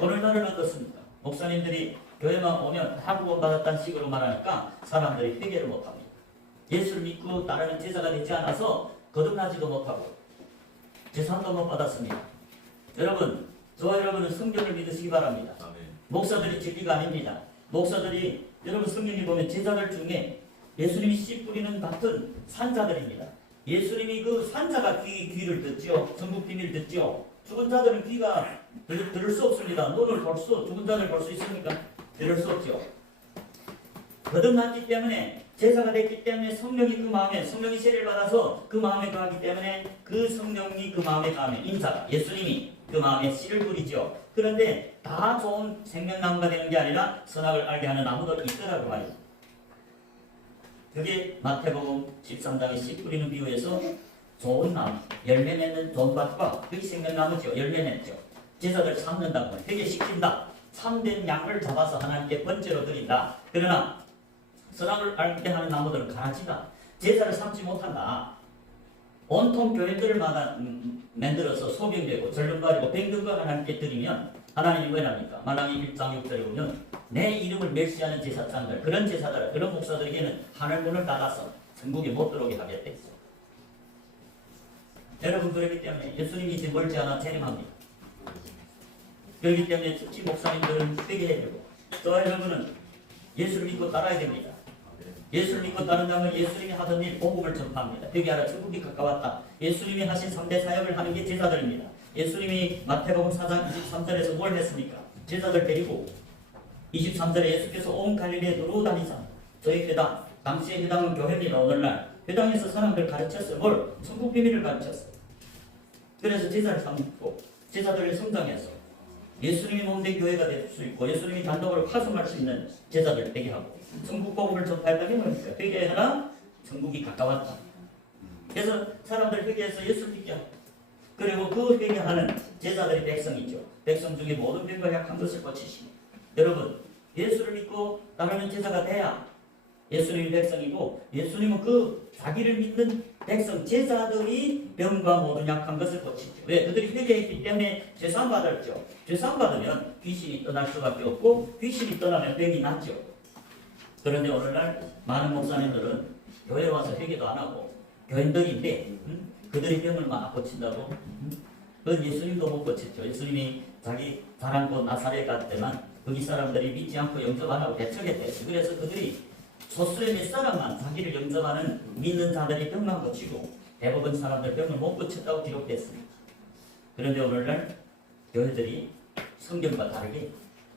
오늘날은 어떻습니까? 목사님들이 교회만 오면 다 구원받았다는 식으로 말하니까 사람들이 회개를 못합니다. 예수를 믿고 따르는 제자가 되지 않아서 거듭나지도 못하고 제사도 못 받았습니다. 여러분, 저와 여러분은 성경을 믿으시기 바랍니다. 아멘. 목사들이 진리가 아닙니다. 목사들이 여러분 성경에 보면 제자들 중에 예수님이 씨 뿌리는 같은 산자들입니다. 예수님이 그 산자가 귀를 듣지요. 천국 비밀을 듣지요. 죽은 자들은 귀가 들을 수 없습니다. 눈을 죽은 자들 볼 수 있습니까? 들을 수 없죠. 거듭났기 때문에 제사가 됐기 때문에 성령이 그 마음에 성령이 세례를 받아서 그 마음에 거하기 때문에 그 성령이 그 마음에 거하면 인자가 예수님이 그 마음에 씨를 뿌리죠. 그런데 다 좋은 생명나무가 되는 게 아니라 선악을 알게 하는 나무도 있더라고 말이에요. 그게 마태복음 13장의 씨 뿌리는 비유에서 좋은 나무, 열매 맺는 좋은 밭과 그게 생명나무죠. 열매 맺죠. 제자들 삼는다고 회개시킨다. 참된 양을 잡아서 하나님께 번제로 드린다. 그러나 선악을 알게 하는 나무들은 가라지다. 제사를 삼지 못한다. 온통 교회들을 만들어서 소경되고 절름발이고 뱅든거 하나님께 드리면 하나님이 뭐랍니까? 말라기 1장 6절에 보면 내 이름을 멸시하는 제사장들, 그런 제사들, 그런 목사들에게는 하늘문을 닫아서 천국에 못 들어오게 하겠다 했어. 여러분, 그렇기 때문에 예수님이 이제 멀지 않아 재림합니다. 그렇기 때문에 특히 목사님들은 회개해야 되고, 또 여러분은 예수를 믿고 따라야 됩니다. 예수를 믿고 따른다면 예수님이 하던 일 복음을 전파합니다. 회개하라, 천국이 가까웠다. 예수님이 하신 3대 사역을 하는 게 제사들입니다. 예수님이 마태복음 4장 23절에서 뭘 했습니까? 제사들 데리고 23절에 예수께서 온 갈릴리에 돌아다니자. 저희 회당, 당시의 회당은 교회입니다. 오늘날 회당에서 사람들 가르쳤어요. 뭘? 천국 비밀을 가르쳤어요. 그래서 제사를 삼고 제사들을 성장해서 예수님이 몸된 교회가 될 수 있고 예수님이 단독으로 파송할 수 있는 제사들 되게 하고 천국 복음을 전파했다는 게 뭡니까? 회개하라, 천국이 가까웠다. 그래서 사람들 회개해서 예수를 믿게 하고, 그리고 그 회개하는 제사들이 백성이죠. 백성 중에 모든 병과 약한 것을 고치시고, 여러분 예수를 믿고 따르는 제사가 돼야 예수님이 백성이고, 예수님은 그 자기를 믿는 백성 제사들이 병과 모든 약한 것을 고치죠. 왜? 그들이 회개했기 때문에 죄사함 받았죠. 죄사함 받으면 귀신이 떠날 수밖에 없고, 귀신이 떠나면 병이 낫죠. 그런데 오늘날 많은 목사님들은 교회 와서 회개도 안 하고 교인들인데 그들이 병을 막 고친다고? 그건 예수님도 못 고쳤죠. 예수님이 자기 자란 곳 나사렛 갔더만 거기 사람들이 믿지 않고 영접 안 하고 대척했대요. 그래서 그들이 소수의 몇 사람만 자기를 영접하는 믿는 자들이 병만 고치고 대부분 사람들 병을 못 고쳤다고 기록됐습니다. 그런데 오늘날 교회들이 성경과 다르게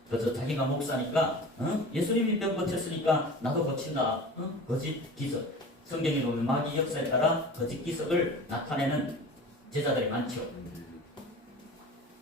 그래서 자기가 목사니까 예수님이 병 고쳤으니까 나도 고친다. 거짓 기석. 성경에 보면 마귀 역사에 따라 거짓 기석을 나타내는 제자들이 많죠.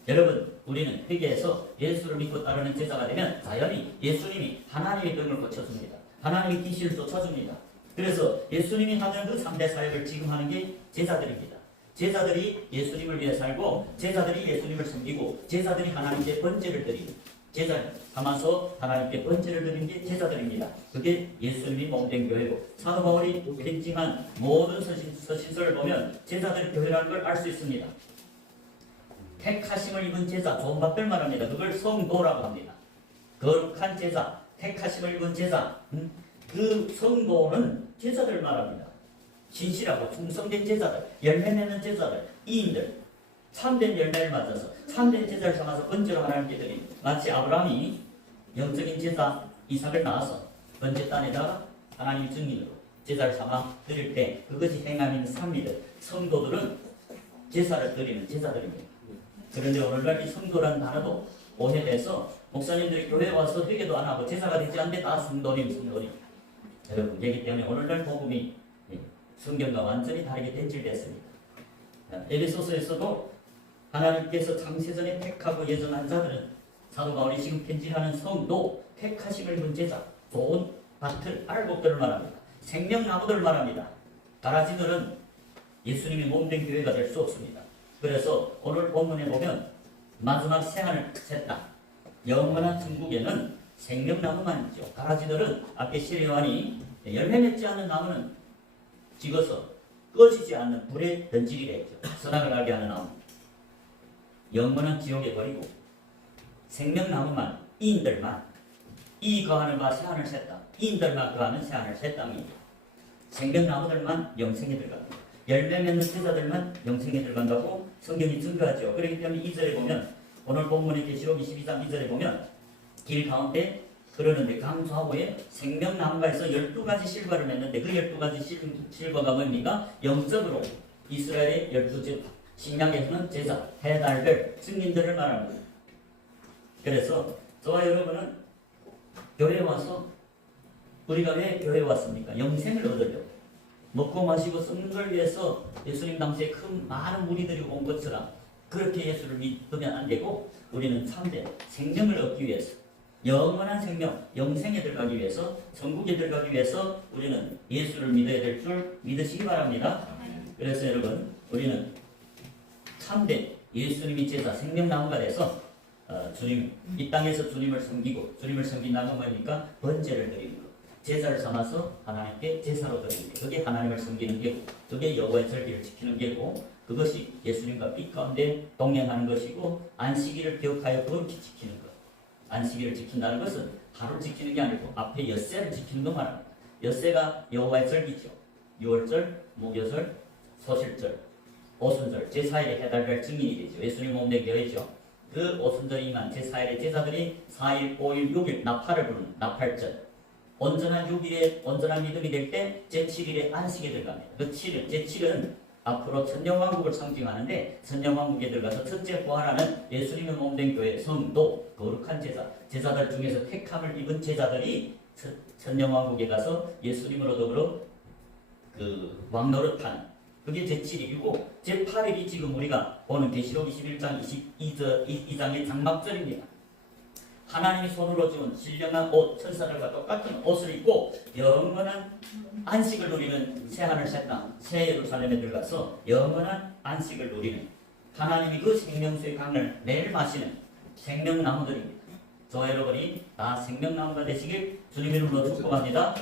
여러분, 우리는 회개해서 예수를 믿고 따르는 제자가 되면 자연히 예수님이 하나님의 병을 고쳐줍니다. 하나님이 귀신을 쫓아줍니다. 그래서 예수님이 하던 그 3대 사역을 지금 하는 게 제자들입니다. 제자들이 예수님을 위해 살고 제자들이 예수님을 섬기고 제자들이 하나님께 번제를 드리고 제자를 담아서 하나님께 번제를 드리는 게 제자들입니다. 그게 예수님이 몸된 교회고, 사도 바울이 편지한 모든 서신서를 보면 제자들의 교회라는 걸 알 수 있습니다. 택하심을 입은 제자, 좋은 밥들 말합니다. 그걸 성도라고 합니다. 거룩한 제자, 택하심을 입은 제자, 그 성도는 제자들 말합니다. 신실하고 충성된 제자들, 열매 맺는 제자들, 이인들, 참된 열매를 맞아서 참된 제자를 삼아서 번제로 하나님께 드린, 마치 아브라함이 영적인 제자 이삭을 낳아서 번제 단에다가 하나님 증인으로 제자를 삼아 드릴 때 그것이 행함인 삶이들, 성도들은 제사를 드리는 제자들입니다. 그런데 오늘날 이 성도라는 단어도 오해돼서 목사님들이 교회에 와서 회개도 안 하고 제사가 되지 않는데 다 성도님. 여러분, 그렇기 때문에 오늘날 복음이 성경과 완전히 다르게 변질됐습니다. 에베소서에서도 하나님께서 창세전에 택하고 예정한 자들은, 사도 바울이 지금 편지하는 성도, 택하심을 입은 제자, 좋은 밭을, 알곡들을 말합니다. 생명나무들을 말합니다. 가라지들은 예수님이 몸된 교회가 될 수 없습니다. 그래서 오늘 본문에 보면 마지막 새하늘 샜다. 영원한 천국에는 생명나무만 있죠. 가라지들은 앞에 시리요한이 열매 맺지 않는 나무는 찍어서 꺼지지 않는 불에 던지기로 했죠. 선악을 알게 하는 나무. 영원한 지옥에 버리고 생명나무만, 이인들만, 이 거하는 바 새하늘 샜다. 이인들만 거하는 새하늘 샜답니다. 생명나무들만 영생에 들어갑니다. 열매 맺는 제자들만 영생에 들어간다고 성경이 증거하죠. 그렇기 때문에 2절에 보면, 오늘 본문의 계시록 22장 2절에 보면 길 가운데 그러는데 강수하고에 생명나무가에서 12가지 실과를 맺는데 그 12가지 실과가 뭡니까? 영적으로 이스라엘의 12지파, 신약에서는 제자, 해달들, 증인들을 말합니다. 그래서 저와 여러분은 교회에 와서 우리가 왜 교회에 왔습니까? 영생을 얻으려고. 먹고 마시고 썩는 걸 위해서 예수님 당시에 큰 많은 무리들이 온 것처럼 그렇게 예수를 믿으면 안 되고, 우리는 참된 생명을 얻기 위해서, 영원한 생명, 영생에 들어가기 위해서, 천국에 들어가기 위해서 우리는 예수를 믿어야 될 줄 믿으시기 바랍니다. 그래서 여러분, 우리는 참된 예수님이 제자 생명나무가 돼서 주님 이 땅에서 주님을 섬기고 주님을 섬긴다는 뭐니까 번제를 드리는 것. 제사를 삼아서 하나님께 제사로 드리는 게 그게 하나님을 섬기는 게고 그게 여호와의 절기를 지키는 게고 그것이 예수님과 빛 가운데 동행하는 것이고 안식일을 기억하여 거룩히 지키는 것. 안식일을 지킨다는 것은 하루를 지키는 게 아니고 앞에 엿새를 지키는 것 말합니다. 엿새가 여호와의 절기죠. 유월절, 목요절, 소실절, 오순절, 제4일에 해달할 증인이 되죠. 예수님 몸된 교회죠. 그 오순절이 임한 제4일에 제사들이 4일, 5일, 6일 나팔을 부르는 나팔절. 온전한 6일에 온전한 믿음이 될 때 제7일에 안식에 들어갑니다. 그 7일, 제7일은 앞으로 천년왕국을 상징하는데 천년왕국에 들어가서 첫째 부활하는 예수님의 몸된 교회 성도 거룩한 제자들 중에서 택함을 입은 제자들이 천년왕국에 가서 예수님으로 더불어 그 왕노릇하는 그게 제7일이고 제8일이 지금 우리가 보는 계시록 21장 22장의 장막절입니다. 하나님이 손으로 지은 신령한 옷, 천사들과 똑같은 옷을 입고 영원한 안식을 누리는 새하늘 새 땅, 새 예루살렘에 들어가서 영원한 안식을 누리는 하나님이 그 생명수의 강을 매일 마시는 생명나무들입니다. 저 여러분이 다 생명나무가 되시길 주님 이름으로 축복합니다.